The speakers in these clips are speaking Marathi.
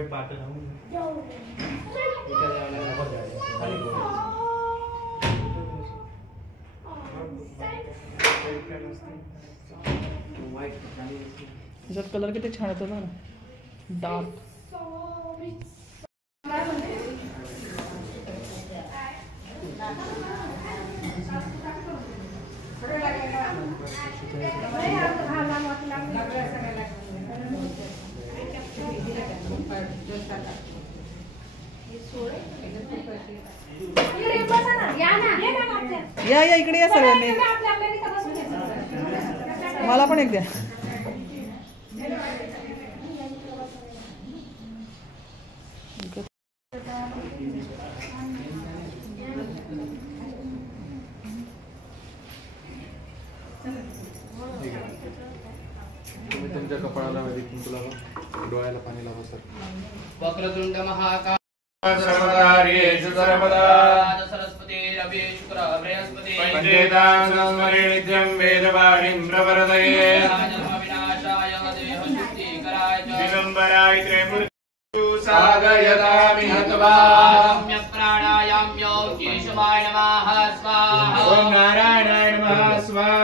पे पाते रहूं ह्याच्यात कलर किती छान येतो ना डार्क. या इकडे या सगळ्यांनी. मला पण एक द्या. तुम्ही तुमच्या कपाळाला कुंकू लावा, डोळ्याला पाणी लावा सर. वक्रतुंड महाकाय सर्वकार्येषु सर्वदा सरस्वती रवि शुक्र बृहस्पति पंचेतां संस्मरेणित्यं वेदवाणीं प्रवर्तये. विनाशाय देहशुद्धीकराय च दिगम्बराय त्रैमूर्तये साधयतामि हत्वा. सम्यक् प्राणायाम्यो केशवाय नमः स्वाहा. ओम नारायणाय नमः स्वाहा.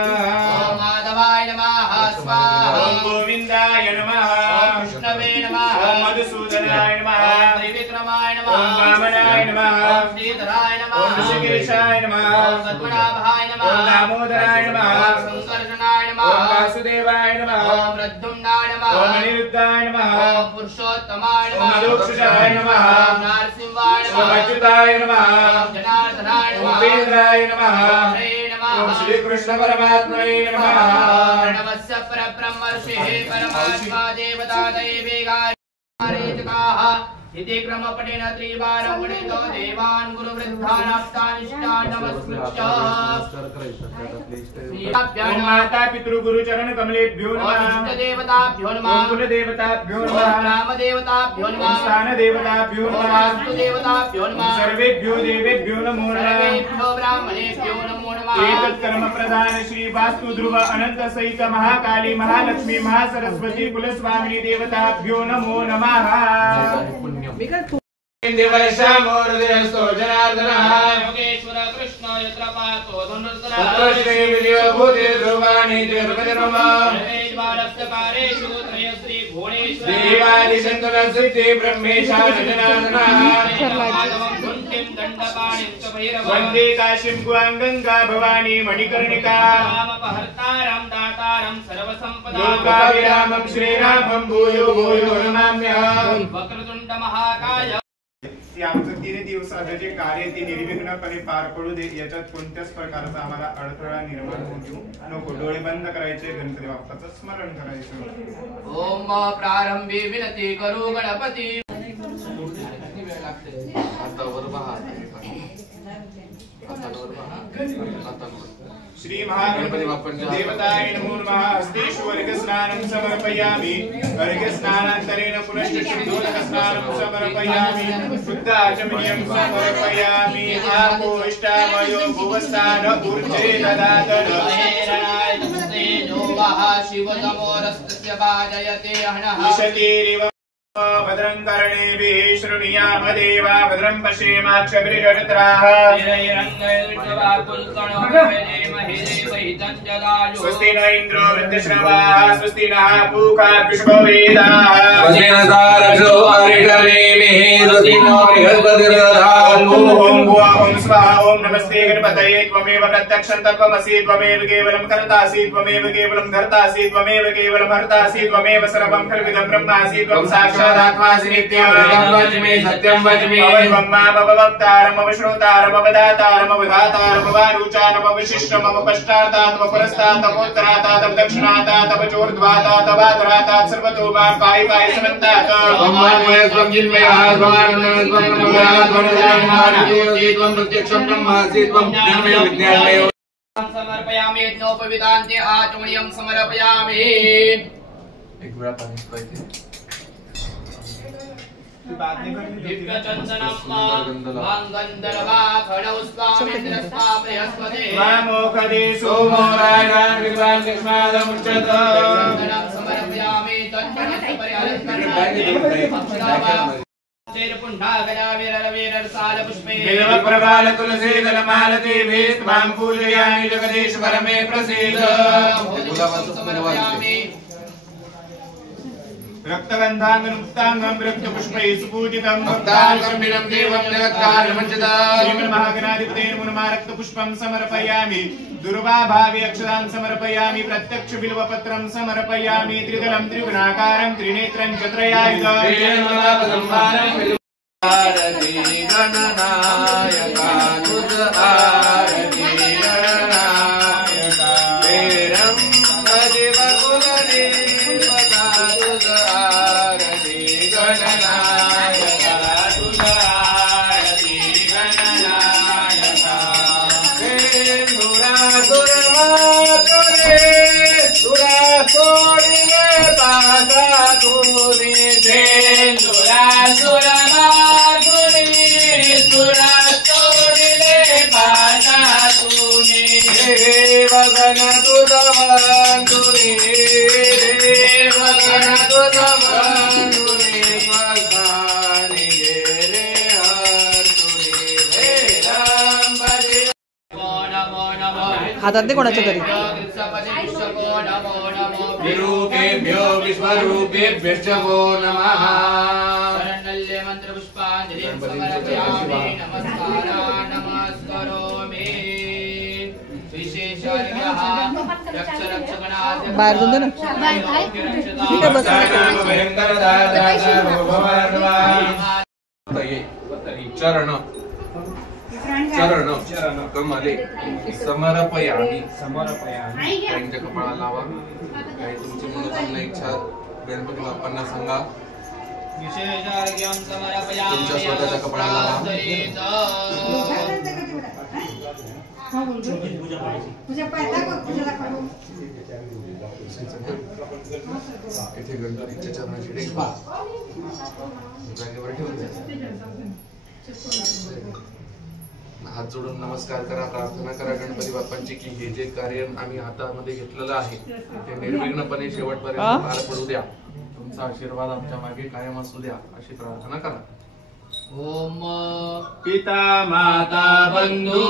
ओम माधवाय नमः स्वाहा. ओम गोविंदाय नमः. ओम विष्णवे नमः. ओम मधुसूदनाय नमः. ओम त्रिविक्रमाय नमः. ओम वामनाय नमः. ओम श्रीधराय नमः. ओम ऋषिकेशाय नमः. ओम पद्मनाभाय नमः. ओम दामोदराय नमः. ओम संकर्षणाय नमः. ओम वासुदेवाय नमः. ओम प्रद्युम्नाय नमः. ओम अनिरुद्धाय नमः. ओम पुरुषोत्तमाय ओम नमः. अधोक्षजाय नमः. ओम नरसिंहाय ओम नमः. अच्युताय नमः. ओम जनार्दनाय ओम नमः. उपेन्द्राय नमः. ओम हरे नमः. ओम श्री कृष्ण परमात्मने नमः. प्रणवस्य परब्रह्म ऋषिः परमात्मा देवता दैवेगारेतकाः इति क्रमपठेन त्रिवारं पठितो देवान् गुरुवृद्धानाप्तानिष्टान् नमस्कृत्य. ओम माता पितृ गुरु चरण कमलेभ्यो ओम नमः. इष्टदेवताभ्यो नमः. ओम कुलदेवताभ्यो ओम नमः. ग्रामदेवताभ्यो ओम नमः. स्थानदेवताभ्यो ओम नमः. वास्तुदेवताभ्यो नमः. सर्वेभ्यो देवेभ्यो नमो नमः. सर्वेभ्यो ब्राह्मणेभ्यो नमो नमः. एतत् कर्म प्रधान श्री वास्तु ध्रुव अनंत सहित महाकाली महालक्ष्मी महासरस्वती कुलस्वामिनी देवताभ्यो नमो नमः. देवर्षामोर्देस्तो जनार्दनः. योगेश्वर कृष्ण यत्र पातो धनुर्धरः. तत्र श्री विजयभूतिर्ध्रुवाणि जगन्मः. सर्वेश्वरस्तकारेषु त्रयश्री भुवनेश्वर. देवादिशङ्करसिद्धि ब्रह्मेशान जनार्दनः. कुन्तीं दण्डपाणिं च भैरवं. वन्दे काशीं गुहां गङ्गा भवानी मणिकर्णिका. रामपहर्तारं दातारं सर्वसम्पदां. लोकाभिरामं श्रीरामं भूयो भूयो नमाम्यहम्. वक्रतुण्ड महाकाय. आमचं 3 दिवसाचं जे कार्य ते निर्विघ्नपणे पार पडू दे, याच्यात कोणत्याच प्रकारचा आम्हाला अडथळा निर्माण होऊ देऊ नको. डोळे बंद करायचे, गणपती बाप्पाचं स्मरण करायचं. ओम प्रारंभी विनती करू गणपती. श्री महागणपती देवताय नमो नमः. हस्तेषु अर्घ्यस्नानं समर्पयामि. अर्घ्यस्नानान्तरेण पुनश्च शुद्धोदकस्नानं समर्पयामि. शुद्धाचमनीयं समर्पयामि. आपो इष्टामयो भुवस्थान ऊर्जे ददातन. शिवतमोरस्तस्य वाजयते हनः. विशतीरिव भद्रं कर्णेभिः शृणुयाम देवा. भद्रं पश्येमाक्षभिर्जत्राः. स्वस्ति न इन्द्रो वृद्धश्रवाः. स्वस्ति नः पूषा विश्ववेदाः. स्वस्ति न तारक्षो अरिष्टनेमिः. स्वस्ति नो बृहस्पतिर्दधातु. ओम भुवः ओम स्वाहा. ओम नमस्ते गणपतये. त्वमेव प्रत्यक्षं तत्त्वमसि. त्वमेव केवलं कर्तासि. त्वमेव केवलं धर्तासि. त्वमेव केवलं हर्तासि. त्वमेव सर्वं खल्विदं ब्रह्मासि. त्वं साक्षादात्मासि नित्यं. वच्मि सत्यं वच्मि. ब्रह्मा भववक्तारम् अवश्रोतारम् अवदातारम् अवधातारम् अवारुचारम् अवशिष्टम् अवपश्चातात् अपरस्तात् अवोत्तरातात् अवदक्षिणातात् अवचोर्ध्वातात् अवाधरातात् सर्वतो मां पाहि पाहि समन्तात्. त्वं जिन्मयः त्वमानन्दः त्वं त्वं प्रत्यक्षं ब्रह्मासि. त्वं ज्ञानमय विज्ञानमय. समर्पयामि. यज्ञोपवीतान्ते आचमनीयं समर्पयामि. एक वेळा पाणी पाहिजे. दिव्यचन्दनं गन्धर्वाखडौ स्वामिन्द्रस्वा बृहस्पते. वामोखदे सोमो राजान् विद्वान् कृष्णादमुच्यते. समर्पयामि. तत्परस्य बिल्वप्रवाल तुलसी दलमालती भीष्मां पूजयामि जगदीश्वर मे प्रसीद रक्तगन्धाङ्गमुक्ताङ्गं रक्तपुष्पैः सुपूजितं भक्ताङ्गर्मिणं देवं जगत्कार्यमञ्चिता श्रीमन्महागणाधिपतेन मुनमा रक्तपुष्पं समर्पयामि दुर्वाभावे अक्षतान् समर्पयामि प्रत्यक्ष बिल्वपत्रं समर्पयामि त्रिदलं त्रिगुणाकारं त्रिनेत्रं च त्रयायुधं आरती गणनायका तुझ आरती गणनायका वेरं भजिव कुलदीपका तुझ आरती गणनायका तुझ आरती गणनायका सुरासुरमातुरे सुरासोडिले पासा तुझे भगन तुझवंतुरे भगन तुझवंतुरे पगानी रे हरतुरे राम भजे हातात दे कोणाच्या तरी विरूपेभ्यो विश्वरूपेभ्यश्च वो नमः मंत्र पुष्पांजलि समर्पयामि नमस्कारोमि विशेषार्घ्यः रक्ष रक्षगणात् बाहेर जाऊन दे ना ठीक आहे बस चरण चरण कमले समर्पयामि त्यांच्या कपाळाला लावा काही तुमची मनोकामना इच्छा गणपती बाप्पांना सांगा विशेषार्घ्यं समर्पयामि तुमच्या स्वतःच्या कपाळाला लावा इथे गणपतीच्या चरणाची टेक जागेवर ठेवून द्या हात जोडून नमस्कार करा प्रार्थना करा गणपती बाप्पांची की हे जे कार्य आम्ही हातामध्ये घेतलेलं आहे ते निर्विघ्नपणे शेवटपर्यंत पार पडू द्या तुमचा आशीर्वाद आमच्या मागे कायम असू द्या अशी प्रार्थना करा ओम पिता माता बंधु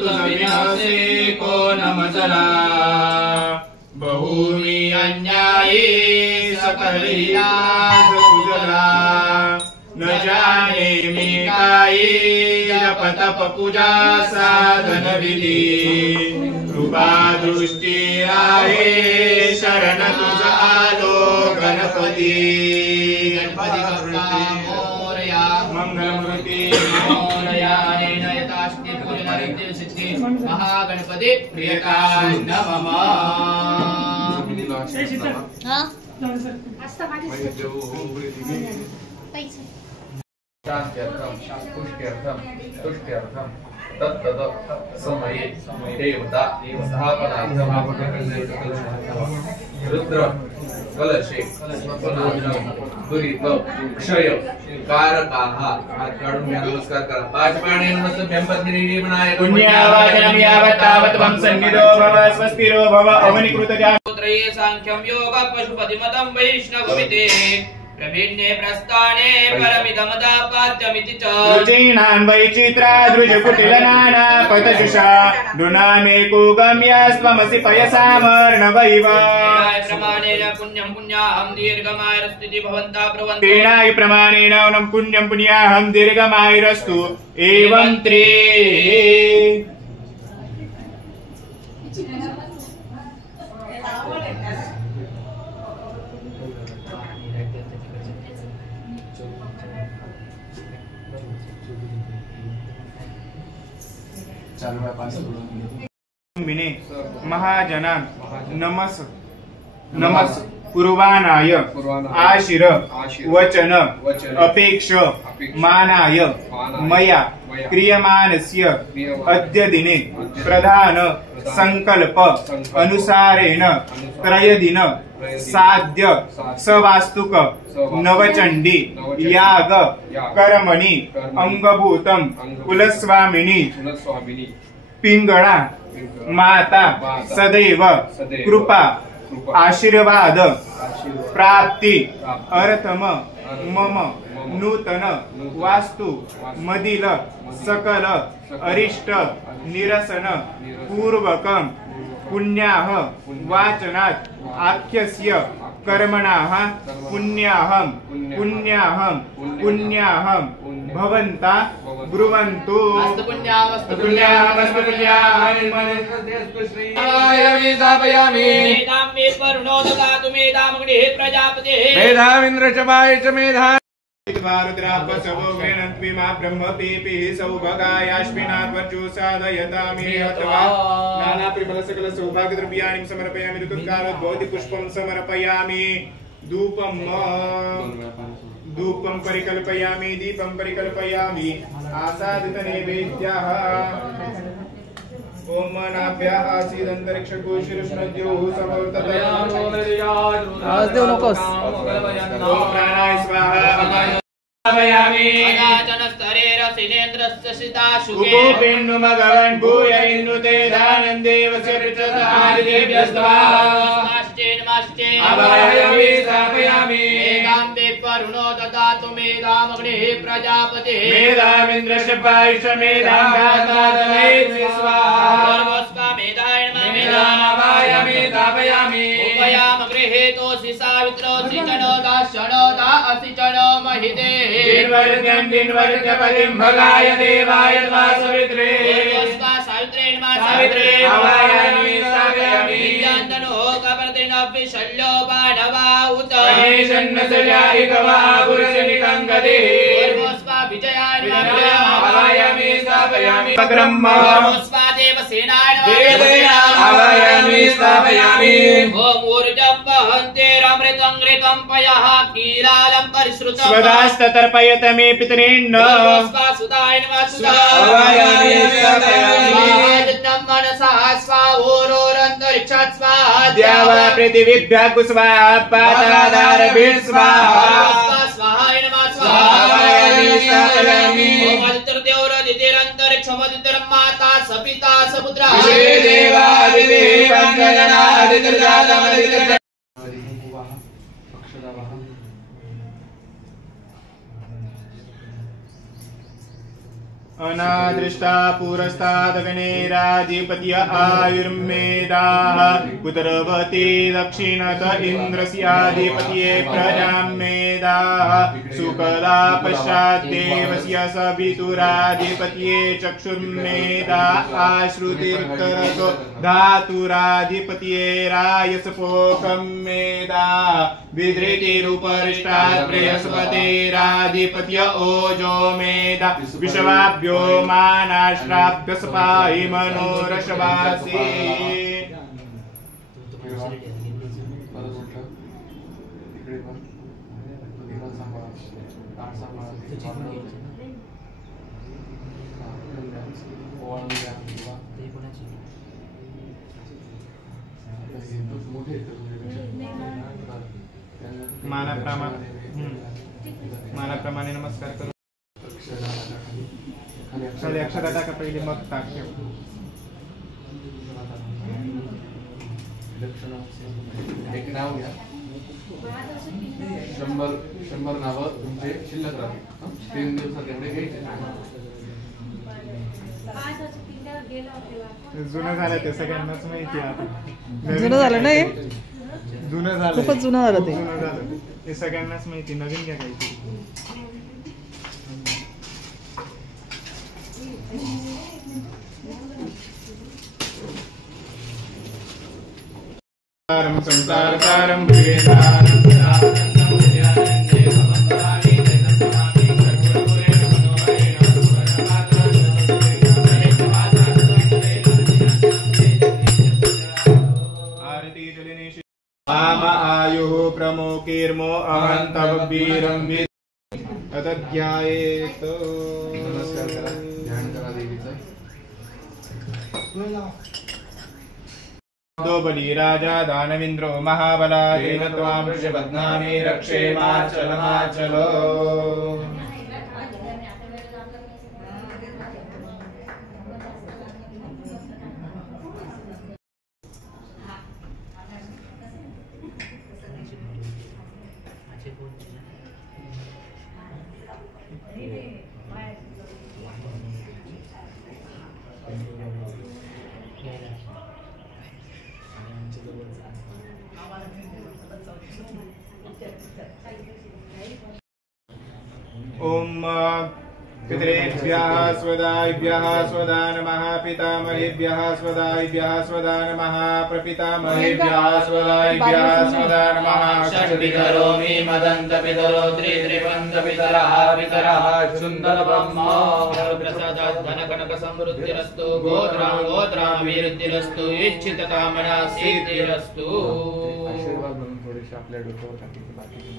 तुझविनासे कोण मजला बहुमी अन्यायी सकलिया तुझला न जाने मी काही जप तप पूजा साधन विधी कृपा दृष्टी आहे शरण तुझ आलो गणपती गणपती मोरया मंगलमूर्ती मोरया नयतास्ति पूजनार्थे सिद्धि महागणपती प्रियकाय नमः शांत्यर्थम पुष्ट्यर्थम तुष्ट्यर्थम तत्तद समये देवता स्थापनार्थम रुद्र कलशे दुरित क्षय कारकाः हात काढून घ्या नमस्कार करा पाच पाणी नमस्ते ब्रह्मपत्नी बनाय पुण्यावाचनम यावत् तावत् वं सन्निधो भव स्वस्तिरो भव अवनिकृत त्रये सांख्यं योग पशुपतिमतं वैष्णवमिते प्रभिन्ने प्रस्थाने परमिदमदापात्यमिति च रुचीनां वैचित्रा दृजकुटिलनाना पतजुषा नृणामेको गम्यास्त्वमसि पयसामर्णवैव प्रमाणेन पुण्यं पुण्याहं दीर्घमायुस्थिति भवन्तः ब्रुवन्तु तेनायि प्रमाणेन नम पुण्यं पुण्याहं दीर्घमायुरस्तु एवं त्रि महाजना नमस नमस पूर्वानाय आशिर वचन अपेक्ष मानाय मया क्रियमाणस्य अद्य दिने प्रधान संकल्प अनुसारेण त्रयदिन साध्य सवास्तुक नवचंडी याग कर्मणि अंगभूतम कुलस्वामिनी पिंगळा माता सदैव कृपा आशीर्वाद प्राप्ति अर्थम मम नूतन वास्तु मदिल सकल अरिष्ट निरसन पूर्वकं पुण्याः वाचनात् आख्यस्य कर्मणाः पुण्याहं भवन्ता ब्रुवन्तु। अस्तु पुण्यामस्तु पुण्यामस्तु मेधां मे वरुणो ददातु मेधामग्निः प्रजापतिः मेधामिन्द्र च वाय च मेधा रुद्रापसवो गृह्णन्त्विमा ब्रह्मपीपिः सौभगायाश्विनाद्वर्चो साधयतामि अथवा नानाप्रिफलसकल सौभाग्यद्रव्याणि समर्पयामि ऋतुकालोद्भवति पुष्पं समर्पयामि धूपं परिकल्पयामि दीपं परिकल्पयामि आसादितनैवेद्याः ओम मनाभ्याः आसीदन्तरिक्षकोशिरुष्णद्योः आवाज देऊ नकोस। ओम प्राणाय स्वाहा अदाचनस्तरे रसिनेन्द्रस्य सिताशुके उपोपिन्नु मघवन् भूय इन्नुते दानन्देवस्य ऋचसादिदेभ्यस्त्वा अभयामि स्थापयामि मेधां वरुणो ददातु मेधामग्निः प्रजापतिः मेधामिन्द्रस्य पायुष मेधां दातादमे स्वाहा पूर्वस्वा मेधाय नमः मेधामवायामि स्थापयामि उपयामगृहे तोषि सावित्रोऽसि चनो दाशनो दा असि चनो महिते दिन्वर्त्यपतिं भगाय देवाय वा सवित्रे पूर्वस्वा सावित्रे नमः सावित्रे अवायामि स्थापयामि विद्यान्तनो कपर्दिनपि शल्यो बाणवा उत गवा पुरुषनिकङ्गदे पूर्वस्वा विजयाय नमः अवायामि स्थापयामि ब्रह्म पूर्वस्वा देवसेनाय नमः अवायामि स्थापयामि ओम ऊर्जं वहन्ते अमृतं घृतं पयः कीलालं परिश्रुतं स्वदास्तर्पयत मे पितॄन् पूर्वस्वा सुताय नमः अवायामि स्थापयामि स्वाहादित्यं मनसः स्वाहोरोरन्तरिक्षात् स्वाहा द्यावा पृथिवीभ्यः कुस्वाहा पातादारभिः स्वाहा पूर्वस्वा स्वाहाय नमः अवायामि स्थापयामि ओम आदित्यर्देवोरदितिरन्तरिक्षमदितिरं माता सपिता समुद्रः देवादिदेवादिजनादित्रजातमदित्र अनादृष्टा पुरस्तादगणेराधिपत्य आयुर्मेदाः कुतरवती दक्षिणत इन्द्रस्याधिपत्ये प्रजां मेदाः सुकदा पश्चाद्देवस्य सवितुराधिपत्ये चक्षुर्मेधा आश्रुतिर्तरतो धातुराधिपत्ये रायसपोकं मेधा विधृतिरुपरिष्टात् बृहस्पतिराधिपत्य ओजो मेधा विश्वाभ्यो मानाश्राभ्यस्पाहि मनोरशवासी मानाप्रमाणे नमस्कार करू खाली अक्षरा टाका पहिले मग टाक एक नाव घ्या 100 नावं तुमचे शिल्लक राहतील 3 दिवसात एवढे घ्यायचे जुनं झालं ते सगळ्यांनाच माहिती आहे आता जुनं झालं नाही जुनं झालं खूपच जुनं झालं ते जुनं झालं ते सगळ्यांनाच माहिती नवीन घ्या काहीतरी संसारकारं आयुः प्रमोकीर्मो अहन्तव वीरं अतध्यायेत नमस्कार करा ध्यान करा देवीचा बली राजा दानवेन्द्रो महाबला तेन त्वां बध्नामि रक्षे माचल ओम पितरेभ्यः स्वदायभ्यः स्वदा नमः पितामहेभ्यः स्वदायभ्यः स्वदा नमः प्रपितामहेभ्यः स्वदायभ्यः स्वदा नमः षष्ठी करोमि मदन्त पितरो त्रिपन्त पितरः सुन्दरब्रह्म प्रसादात् धन कनक समृद्धिरस्तु गोत्राभिवृद्धिरस्तु इच्छित कामना सिद्धिरस्तु। आशीर्वाद म्हणून थोडेसे आपल्या डोक्यावर टाकले बाकीचे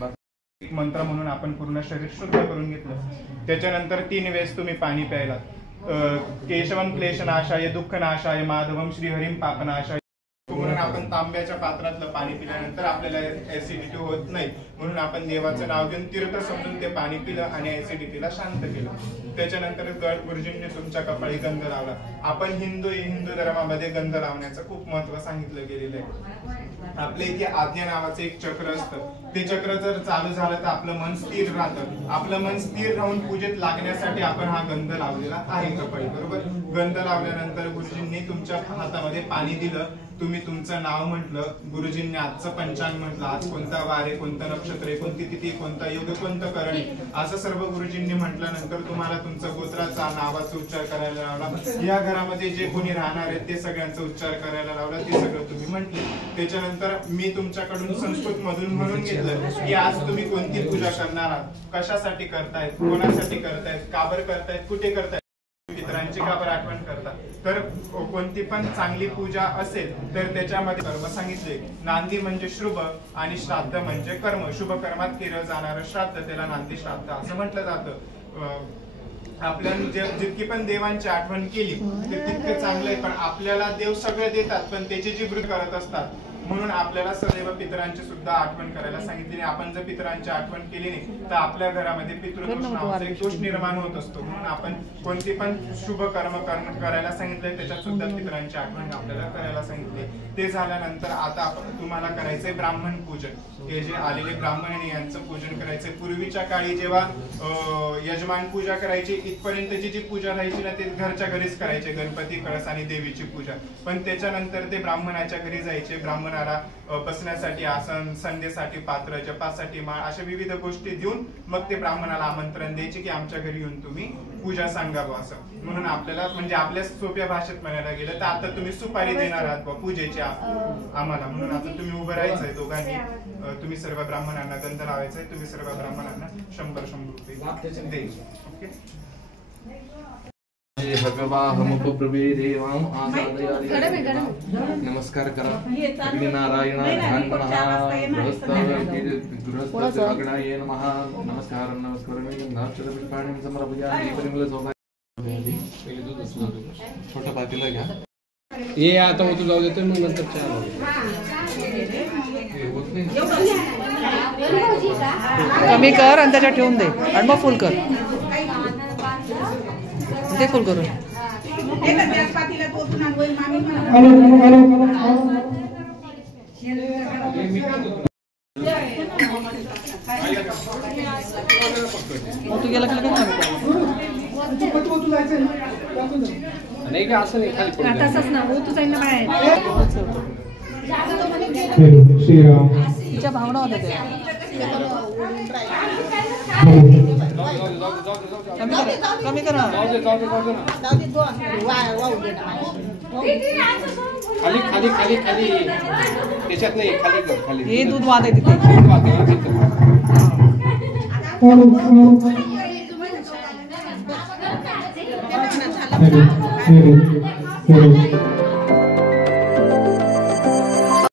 मागे मंत्र म्हणून आपण पूर्ण शरीर शुद्ध करून घेतलं. त्याच्यानंतर 3 वेळेस तुम्ही पाणी प्यायला. केशवं क्लेशनाशाय दुःखनाशाय माधवम श्रीहरिम पापनाशाय म्हणून आपण तांब्याच्या पात्रातलं पाणी पिल्यानंतर आपल्याला ऍसिडिटी होत नाही. म्हणून आपण देवाचं नाव घेऊन तीर्थ समजून ते पाणी पिलं आणि ऍसिडिटीला शांत केलं. त्याच्यानंतर गुरुजींनी तुमच्या कपाळी गंध लावला. आपण हिंदू धर्मामध्ये गंध लावण्याचं खूप महत्व सांगितलं गेलेलं आहे. आपल्या इथे आज्ञा नावाचं एक चक्र असतं. ते चक्र जर चालू झालं तर आपलं मन स्थिर राहतं. आपलं मन स्थिर राहून पूजेत लागण्यासाठी आपण हा गंध लावलेला आहे कपाळी, बरोबर. गंध लावल्यानंतर गुरुजींनी तुमच्या हातामध्ये पाणी दिलं. तुम्ही तुमचं नाव म्हटलं. गुरुजींनी आजचं पंचांग म्हटलं. आज कोणता वार आहे, कोणतं नक्षत्र आहे, कोणती तिथी, कोणता योग, कोणतं करण आहे, असं सर्व गुरुजींनी म्हटल्यानंतर तुम्हाला तुमचं गोत्राचा नावाचा उच्चार करायला लावला. या घरामध्ये जे कोणी राहणार आहेत ते सगळ्यांचा उच्चार करायला लावला. ते सगळं तुम्ही म्हटले. त्याच्यानंतर मी तुमच्याकडून संस्कृत मधून म्हणून घेतलं की आज तुम्ही कोणती पूजा करणार आहात, कशासाठी करतायत, कोणासाठी करतायत, का बरं करतायत, कुठे करतायत, पितरांची का बरं आठवण करतात. तर कोणती पण चांगली पूजा असेल तर त्याच्यामध्ये कर्म सांगितले. नांदी म्हणजे शुभ आणि श्राद्ध म्हणजे कर्म. शुभ कर्मात केलं जाणारं श्राद्ध त्याला नांदी श्राद्ध असं म्हटलं जातं. आपल्याला जितकी पण देवांची आठवण केली ते तितके चांगले, पण आपल्याला देव सगळे देतात पण त्याची जी वृत्ती करत असतात. म्हणून आपल्याला सदैव पितरांची सुद्धा आठवण करायला सांगितली. आपण जर पितरांची आठवण केली नाही तर आपल्या घरामध्ये पितृदोष नावाचा एक दोष निर्माण होत असतो. म्हणून आपण कोणती पण शुभ कर्म करायला सांगितलंय त्याच्यात सुद्धा पितरांची आठवण आपल्याला करायला सांगितली. ते झाल्यानंतर आता तुम्हाला करायचंय ब्राह्मण पूजन. हे जे आलेले ब्राह्मण आहे यांचं पूजन करायचंय. पूर्वीच्या काळी जेव्हा यजमान पूजा करायची इथपर्यंतची जी पूजा राहायची ना ते घरच्या घरीच करायचे, गणपती कळस आणि देवीची पूजा. पण त्याच्यानंतर ते ब्राह्मणाच्या घरी जायचे. ब्राह्मणाला बसण्यासाठी आसन, संध्येसाठी पात्र, जपासाठी माळ अशा विविध गोष्टी देऊन मग ते ब्राह्मणाला आमंत्रण द्यायचे की आमच्या घरी येऊन तुम्ही पूजा सांगावं असं. म्हणून आपल्याला म्हणजे आपल्या सोप्या भाषेत म्हणायला गेलं तर आता तुम्ही सुपारी देणार आहात पूजेची आम्हाला. म्हणून आता तुम्ही उभं राहायचंय दोघांनी. तुम्ही सर्व ब्राह्मणांना गंध लावायचंय. तुम्ही सर्व ब्राह्मणांना 100 रुपये द्यायचे. ओके. नमस्कार करा. नारायण नमस्कार छोट्या पातीला घ्या. हे आता होतो जाऊ देतो मग नंतर कमी कर आणि त्याच्यात ठेवून दे आणि मग फुल कर. ते फुल करून तू गेला का नाही का असं नाही खाली तसंच ना हो तू जाईल ना बाहेर. तिच्या भावना होत्या त्या. कमी कर ना. खाली खाली खाली खाली त्याच्यात नाही खाली कर खाली. हे दूध वाद आहे तिथे. Hello.